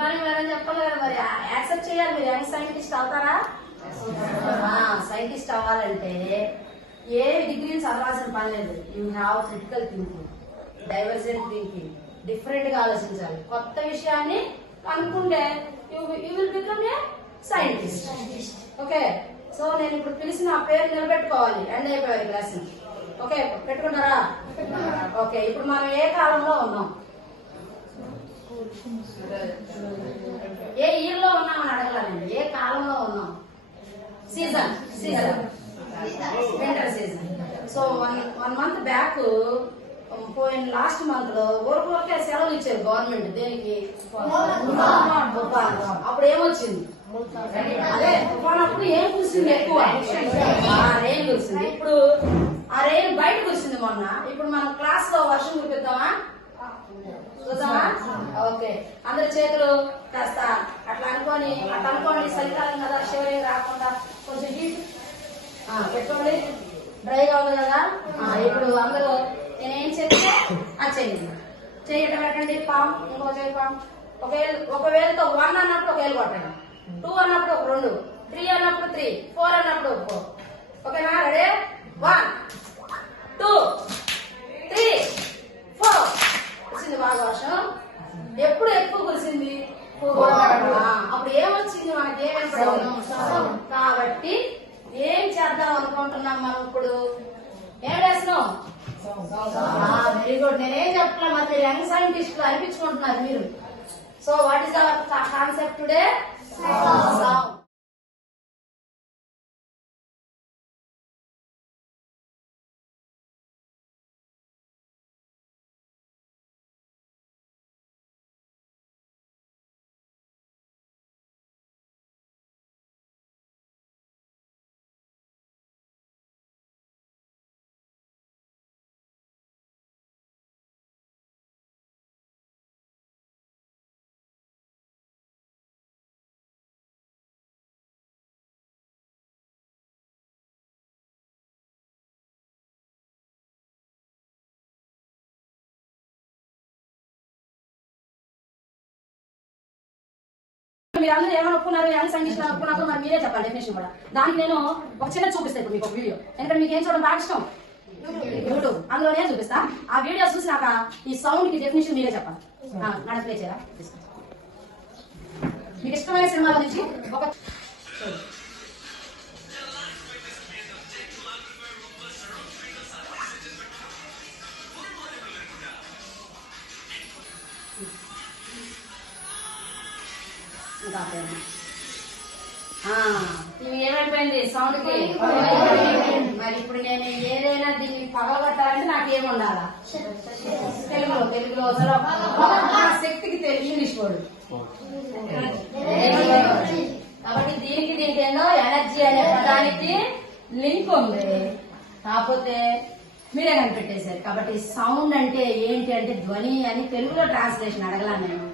Morning madam చెప్పాలి కదా, మరి యాక్సెప్ట్ చేయాలి. మీరు యంగ్ సైంటిస్ట్ అవుతారా? సైంటిస్ట్ అవ్వాలంటే ఏ డిగ్రీని చదవాల్సిన పని లేదు. You have critical thinking, divergent thinking, different గా ఆలోచించాలి. కొత్త విషయాన్ని అనుకుంటే you will become a scientist. Okay, so నేను ఇప్పుడు పిలిచిన ఆ పేరు నిలబెట్టుకోవాలి. ఎండ్ అయిపోయారు క్లాస్. ఓకే, పెట్టుకుంటారా? ఓకే, ఇప్పుడు మనం ఏ కాలంలో ఉన్నాం? ఏ ఇయర్ లో ఉన్నామని అడగలేనండి. ఏ కాలంలో ఉన్నాం? Season winter season. So one month back పోయిన లాస్ట్ మంత్ లో ఊరికే సెలవులు ఇచ్చారు గవర్నమెంట్. దేనికి? అప్పుడు ఏమొచ్చింది? అదే తుఫానప్పుడు ఏం కురిసింది? ఎక్కువ రెయిన్ కురిసింది. ఇప్పుడు ఆ రెయిన్ బయట కురిసింది మొన్న. ఇప్పుడు మనం క్లాస్ లో వర్షం చూపిద్దామా? చూద్దామా? ఓకే, అందరి చేతులు కాస్త అట్లా అనుకోండి. చలికాలం కదా, షివరింగ్ రాకుండా కొంచెం హీట్ పెట్టుకోండి. డ్రై కావాలి కదా. ఇప్పుడు అందరూ నేనేం చెప్తే అది చేయండి. చేయటం పెట్టండి. పామ్, ఇంకో చేయి పామ్. ఒకవేళతో 1 అన్నప్పుడు 1 వేలు కొట్టండి, 2 అన్నప్పుడు 2, 3 అన్నప్పుడు 3, 4 అన్నప్పుడు 4. ఓకేనా? రెడీ? 1 2 3 4. వచ్చింది బాగా వర్షం. ఎప్పుడు ఎక్కువ కురిసింది? అప్పుడు ఏమొచ్చింది? మనకి ఏమేమి. కాబట్టి ఏం చేద్దాం అనుకుంటున్నాం మనం ఇప్పుడు? ఏం చేస్తున్నాం? Very good. నేనేం చెప్పలే, మరి మీరు యంగ్ సైంటిస్టులు అనిపించుకుంటున్నారు మీరు. So what is our concept today? Sound. మీరు అందరూ ఏమైనా ఒప్పుకున్నారు? యంగ్ సైంటిస్ట్ ఒప్పుకున్నప్పుడు మరి మీరే చెప్పండి డెఫినేషన్ కూడా. దానికి నేను ఒక చిన్న చూపిస్తాను ఇప్పుడు మీకు ఒక వీడియో. ఎందుకంటే మీకు ఏం చూడడం బాగా ఇష్టం? యూట్యూబ్. అందులోనే చూపిస్తా. ఆ వీడియో చూసినాక ఈ సౌండ్ కి డెఫినేషన్ మీరే చెప్పండి. నన్ను ప్లే చేయరా? మీకు ఇష్టమైన సినిమాల నుంచి ఒక ఏమైపోయింది సౌండ్ కి? మరి ఇప్పుడు నేను ఏదైనా దీన్ని పగలగొట్టాలంటే నాకేం ఉండాలా? తెలుగులో శక్తికి తెలుగు ఇంగ్లీష్ వర్డ్. కాబట్టి దీనికి ఏంటో ఎనర్జీ అనే పదానికి లింక్ ఉంది. కాకపోతే మీరే కనిపెట్టేశారు. కాబట్టి సౌండ్ అంటే ఏంటి అంటే ధ్వని అని తెలుగులో ట్రాన్స్లేషన్ అడగలా నేను.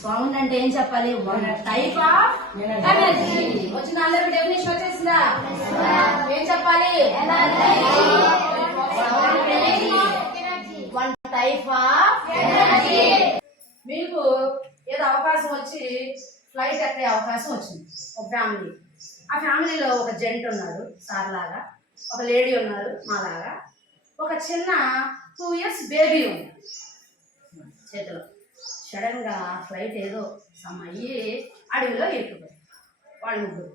సౌండ్ అంటే ఏం చెప్పాలి? One type of energy. వచ్చిన అందరికి డెఫినేషన్ వచ్చేసిందా? ఏం చెప్పాలి? One type of energy. మీకు ఏదో అవకాశం వచ్చి ఫ్లైట్ ఎక్కే అవకాశం వచ్చింది. ఒక ఫ్యామిలీ, ఆ ఫ్యామిలీలో ఒక జెంట్ ఉన్నాడు సార్ లాగా, ఒక లేడీ ఉన్నారు మాలాగా, ఒక చిన్న 2 years బేబీ ఉంది చేతిలో. సడన్ గా ఫ్లైట్ ఏదో అయ్యి అడవిలో ఇరుక్కుపోయి వాళ్ళు ముగ్గురు.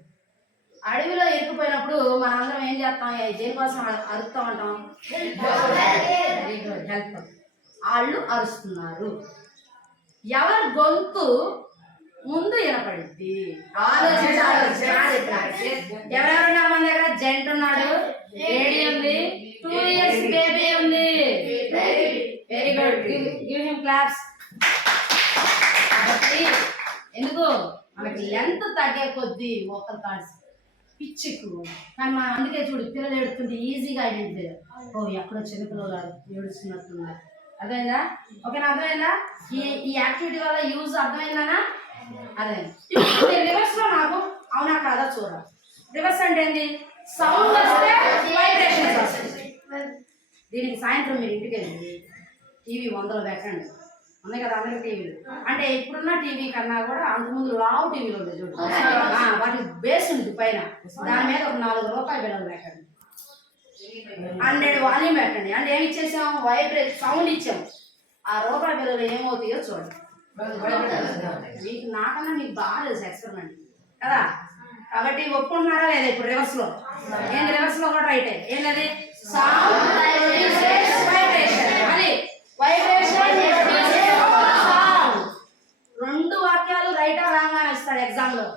అడవిలో ఇరుక్కుపోయినప్పుడు మనందరం ఏం చేస్తాం? దేనికోసం అరుస్తూ ఉంటాం? హెల్ప్. వాళ్ళు అరుస్తున్నారు. ఎవరి గొంతు ముందు వినపడింది? ఎవరెవరున్నారు మన దగ్గర? జెంట్ ఉన్నాడు, లేడీ ఉంది, 2 years బేబీ ఉంది. Very good, give him claps. కాబట్టి ఎందుకు మనకి లెంత్ తగ్గే కొద్దీ వోకల్ కార్డ్స్ పిచ్చికు. కానీ మనం అందుకే చూడు, పిల్లలు ఏడుస్తుంటే ఈజీగా ఐడెంటిఫై. ఓ ఎక్కడో చిన్నపిల్లలు ఏడుస్తున్నట్టున్నారు. అర్థమైందా? ఓకేనా? అర్థమైందా? ఈ యాక్టివిటీ వల్ల యూజ్ అర్థమైందనా? అదే. ఇప్పుడు రివర్స్ లో నాకు అవునా కాదా చూడాలి. రివర్స్ అంటే ఏంటి? సౌండ్ వస్తే వైబ్రేషన్స్ వస్తాయి. దీనికి సాయంత్రం మీరు ఇంటికి వెళ్ళి టీవీ 100లో పెట్టండి. ఉన్నాయి కదా అందరి టీవీలు. అంటే ఇప్పుడున్న టీవీ కన్నా కూడా అంతకుముందు లావు టీవీలు ఉండేది చూడు, వాటి బేస్ ఉంది పైన, దాని మీద ఒక 4 రూపాయల బిల్లలు పెట్టండి, 100 వాల్యూమ్ పెట్టండి. అంటే ఏమి ఇచ్చేసాం, వైబ్రేట్ సౌండ్ ఇచ్చాం. ఆ రూపాయల బిల్లలు ఏమవుతాయో చూడండి. మీకు నాకన్నా మీకు బాగా తెలుసు ఎక్స్పెరిమెంట్ కదా. కాబట్టి ఒప్పుకుంటున్నారా లేదా? ఇప్పుడు రివర్స్ లో ఏంటి, రివర్స్ లో కూడా రైటే. ఏంటది? Sound vibration. అది వైబ్రేషన్ సౌండ్. 2 వాక్యాలు రైటా రాంగ్ అని ఇస్తాడు ఎగ్జామ్ లో.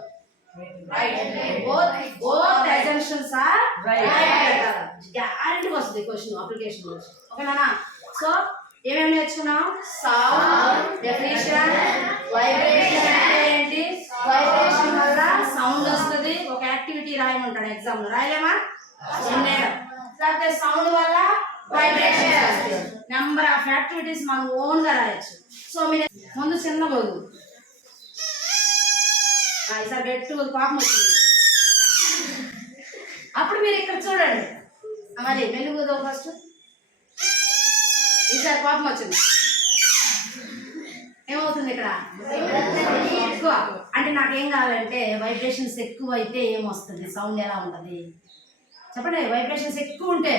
both assumptions are right. Guarantee వస్తుంది క్వశ్చన్ అప్లికేషన్ లో. ఓకేనా? సో ఏమేమి నేర్చుకున్నాం? సౌండ్ డెఫినేషన్, వైబ్రేషన్ అంటే ఏంటి, వైబ్రేషన్ వల్ల సౌండ్ వస్తుంది. ఒక యాక్టివిటీ రాయమంటాడు ఎగ్జామ్ లో, రాయలేమా? లేకపోతే సౌండ్ వల్ల వైబ్రేషన్ వస్తుంది. నెంబర్ ఆఫ్ యాక్టివిటీస్ మనం ఓన్ గా రాయొచ్చు. సో మీరు ముందు చిన్న బోగు ఈసారి గట్టి కోపం వచ్చింది, అప్పుడు మీరు ఇక్కడ చూడండి. మరి మెలుగుదో ఫస్ట్. ఈసారి కోపం వచ్చింది, ఏమవుతుంది ఇక్కడ ఎక్కువ. అంటే నాకేం కావాలంటే వైబ్రేషన్స్ ఎక్కువ అయితే ఏమొస్తుంది, సౌండ్ ఎలా ఉంటుంది చెప్పండి. వైబ్రేషన్స్ ఎక్కువ ఉంటే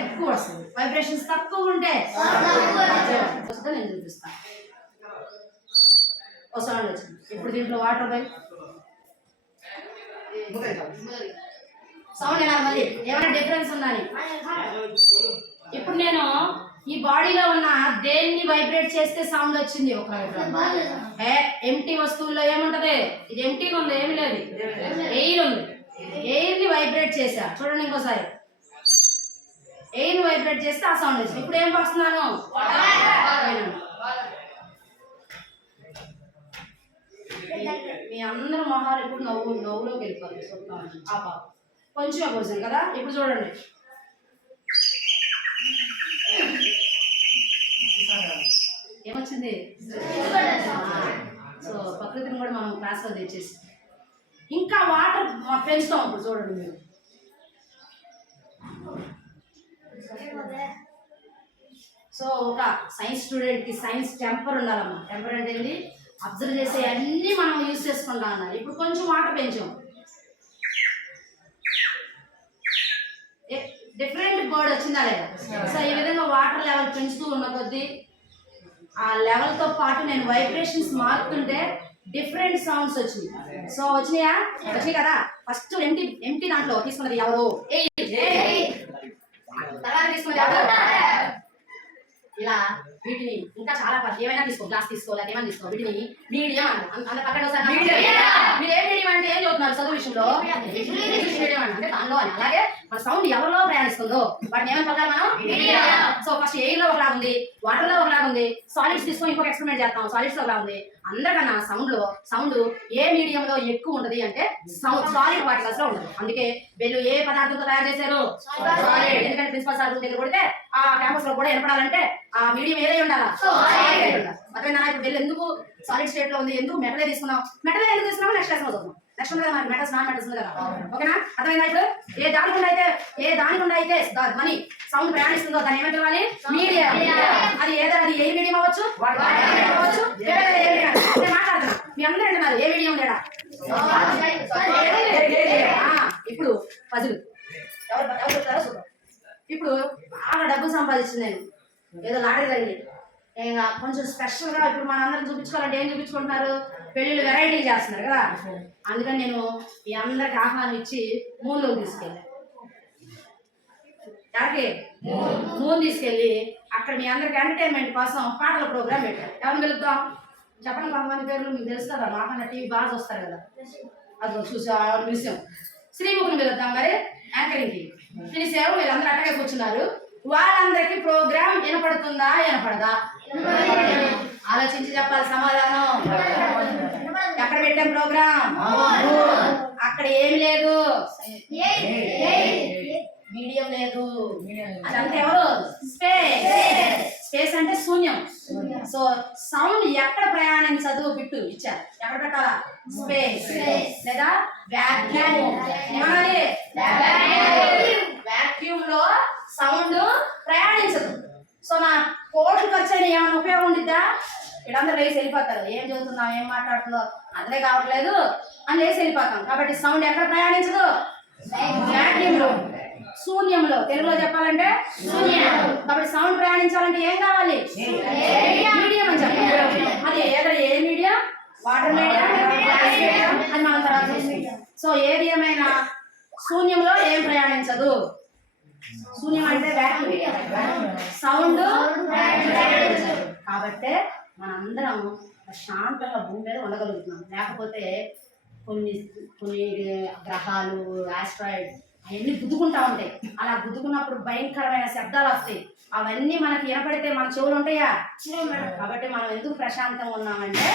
ఎక్కువ వస్తుంది, వైబ్రేషన్స్ తక్కువ ఉంటే నేను చూపిస్తాను. ఓ సౌండ్ వచ్చింది. ఇప్పుడు దీంట్లో వాటర్ బై సౌండ్ ఎలా మళ్ళీ ఏమైనా డిఫరెన్స్ ఉందని. ఇప్పుడు నేను ఈ బాడీలో ఉన్న దేన్ని వైబ్రేట్ చేస్తే సౌండ్ వచ్చింది. ఒక ఎంటీ వస్తువుల్లో ఏముంటది, ఇది ఎంటీగా ఉంది, ఏమి లేదు, ఎయిర్ ఉంది. ఎయిర్ ని వైబ్రేట్ చేసా చూడండి. ఇంకోసారి ఎయిర్ ని వైబ్రేట్ చేస్తే ఆ సౌండ్ వచ్చింది. ఇప్పుడు ఏం వస్తున్నాను, మీ అందరూ మొహాలు ఇప్పుడు నవ్వులోకి వెళ్ళిపోతుంది. కొంచెం పోసాను కదా. ఇప్పుడు చూడండి, ఏమొచ్చింది. సో ప్రకృతిని కూడా మనం క్లాస్లో తెచ్చేసి ఇంకా వాటర్ పెంచుతాం. ఇప్పుడు చూడండి మీరు, సో ఒక సైన్స్ స్టూడెంట్ కి సైన్స్ టెంపర్ ఉండాలమ్మా. టెంపర్ అంటే ఏంటి, అబ్జర్వ్ చేసే అన్ని మనం యూజ్ చేసుకుంటా అన్నారు. ఇప్పుడు కొంచెం వాటర్ పెంచాం, డిఫరెంట్ బర్డ్ వచ్చిందా లేదా. సో ఈ విధంగా వాటర్ లెవెల్ పెంచుతూ ఉన్న కొద్దీ ఆ లెవెల్ తో పాటు నేను వైబ్రేషన్స్ మారుతుంటే డిఫరెంట్ సౌండ్స్ వచ్చినాయి. సో వచ్చినాయా? వచ్చినాయి కదా. ఫస్ట్ ఎంటీ దాంట్లో తీసుకున్నది ఎవరు, తర్వాత తీసుకున్నది ఎవరు. ఇలా వీటిని ఇంకా చాలా ఏమైనా తీసుకో, గ్లాస్ తీసుకో, లేకపోతే ఏమైనా తీసుకో, వీటిని మీడియం అంత పక్కన ఒకసారి మీరు ఏ మీడియం అంటే ఏం చదువుతున్నారు చదువు విషయంలో, మీడియం అంటే దానిలో అని. అలాగే మన సౌండ్ ఎవరిలో ప్రయాణిస్తుందో వాటిని ఏమైనా పడాలి మనం. సో ఫస్ట్ ఎయిర్ లో ఒకలా ఉంది, వాటర్ లో ఒకలా ఉంది, సాలిడ్స్ తీసుకొని ఇంకొక ఎక్స్పెరిమెంట్ చేస్తాం, సాలిడ్స్ లో ఒకలా ఉంది. అందరికన్నా సౌండ్ ఏ మీడియం లో ఎక్కువ ఉంటది అంటే సాలిడ్ పార్టికల్స్ లో ఉంటుంది. అందుకే వీళ్ళు ఏ పదార్థంతో తయారు చేశారు, సాలిడ్. ఎందుకంటే ప్రిన్సిపల్ సార్ దగ్గర కొడితే ఆ క్యాంపస్ లో కూడా ఏర్పడాలంటే ఆ మీడియం ఏదై ఉండాలా, అదేనా. ఇప్పుడు వీళ్ళు ఎందుకు సాలిడ్ స్టేట్ లో ఉంది, ఎందుకు మెటలే తీసుకున్నాం, మెటలే ఎందుకు తీసుకున్నాం నెక్స్ట్ క్లాస్ లో చదువుతాం. నెక్స్ట్ ఉంది కదా మరి మెటల్స్ నాన్ మెటల్స్ ఉంది కదా. ఓకేనా? అర్థమైందా? ఇప్పుడు ఏ దాని గుండా అయితే ధ్వని సౌండ్ ప్రయాణిస్తుందో దాన్ని ఏమని పిలవాలి, మీడియం. అది అది ఏ మీడియం అవ్వచ్చు, మాట్లాడుతున్నా మీ అందరూ అంటున్నారు ఏ మీడియం లేడా. ఇప్పుడు పజలు ఎవరు చెప్తారో చూద్దాం. ఇప్పుడు బాగా డబ్బు సంపాదించింది నేను, ఏదో లాటరీ తగిలి ఇంకా కొంచెం స్పెషల్గా ఇప్పుడు మన అందరం చూపించుకోవాలంటే ఏం చూపించుకుంటున్నారు, పెళ్ళిళ్ళు వెరైటీ చేస్తున్నారు కదా. అందుకని నేను మీ అందరికి ఆహ్వానం ఇచ్చి మూన్లోకి తీసుకెళ్ళాను. ఎక్కడికి? మూన్ తీసుకెళ్ళి అక్కడ మీ అందరికి ఎంటర్టైన్మెంట్ కోసం పాటల ప్రోగ్రామ్ పెట్టారు. ఎవరిని పిలుద్దాం చెప్పండి, కొంతమంది పేర్లు మీకు తెలుసు కదా, మాకన్నా టీవీ బాగా చూస్తారు కదా. అది చూసా విషయం. శ్రీముఖుని పిలుద్దాం మరి యాంకరింగ్కి పిలిచారు. వీళ్ళందరూ అట్టగా కూర్చున్నారు. వాళ్ళందరికీ ప్రోగ్రామ్ వినపడుతుందా వినపడదా ఆలోచించి చెప్పాలి సమాధానం. ఎక్కడ పెట్టాం ప్రోగ్రామ్? అక్కడ ఏమి లేదు, మీడియం లేదు, అదంతా ఎవరు, స్పేస్ అంటే శూన్యం. సో సౌండ్ ఎక్కడ ప్రయాణించదు బిట్టు ఇచ్చారు, ఎక్కడ పెట్టాలా, స్పేస్ లేదా వాక్యూమ్. ఏమనాలి, వాక్యూమ్ లో సౌండ్ ప్రయాణించదు. సో కోట్లు ఖర్చు అయినా ఏమైనా ఉపయోగం ఉండిద్దా? వీళ్ళందరూ లేచి వెళ్ళిపోతారు. ఏం చదువుతున్నాం, ఏం మాట్లాడుతుందో అర్థమే కావట్లేదు అని లేచి వెళ్ళిపోతాం. కాబట్టి సౌండ్ ఎక్కడ ప్రయాణించదు? వాక్యూమ్లో, శూన్యంలో. తెలుగులో చెప్పాలంటే శూన్యం. కాబట్టి సౌండ్ ప్రయాణించాలంటే ఏం కావాలి? మీడియం అని చెప్పాలి. అది ఏ medium? Water medium, gas medium అని మనం తర్వాత చూస్తాం. సో ఏది ఏమైనా శూన్యంలో ఏం ప్రయాణించదు. శూన్యం అంటే సౌండ్. కాబట్టి మనందరం ప్రశాంతంగా భూమి మీద ఉండగలుగుతున్నాం. లేకపోతే కొన్ని కొన్ని గ్రహాలు, ఆస్ట్రాయిడ్ అవన్నీ గుద్దుకుంటా ఉంటాయి. అలా గుద్దుకున్నప్పుడు భయంకరమైన శబ్దాలు వస్తాయి. అవన్నీ మనకి వినపడితే మన చెవులు ఉంటాయా? కాబట్టి మనం ఎందుకు ప్రశాంతంగా ఉన్నామంటే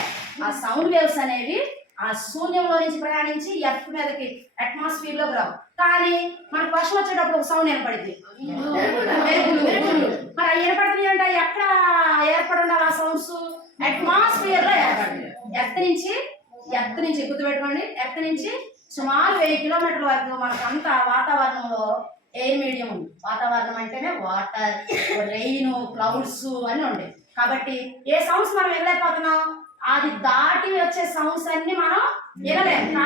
ఆ సౌండ్ వేవ్స్ అనేవి ఆ శూన్యంలో నుంచి ప్రయాణించి ఎర్త్ మీదకి అట్మాస్ఫియర్ లోకి రావు. కానీ మనకు వర్షం వచ్చేటప్పుడు ఒక సౌండ్ వినపడింది, మరి అవి వినపడుతుంది అంటే ఎక్కడ ఏర్పడి ఉండాలి ఆ సౌండ్స్? అట్మాస్ఫియర్ లో ఏర్పడింది. ఎర్త్ నుంచి గుర్తుపెట్టుకోండి, ఎర్త్ నుంచి సుమారు 1000 కిలోమీటర్ల వరకు మనకంతా వాతావరణంలో ఎయిర్ మీడియం ఉంది. వాతావరణం అంటేనే వాటర్, రెయిన్, క్లౌడ్స్ అన్నీ ఉంటాయి. కాబట్టి ఏ సౌండ్స్ మనం వినలేకపోతున్నాం? అది దాటి వచ్చే సౌండ్స్ అన్ని మనం వినలేము.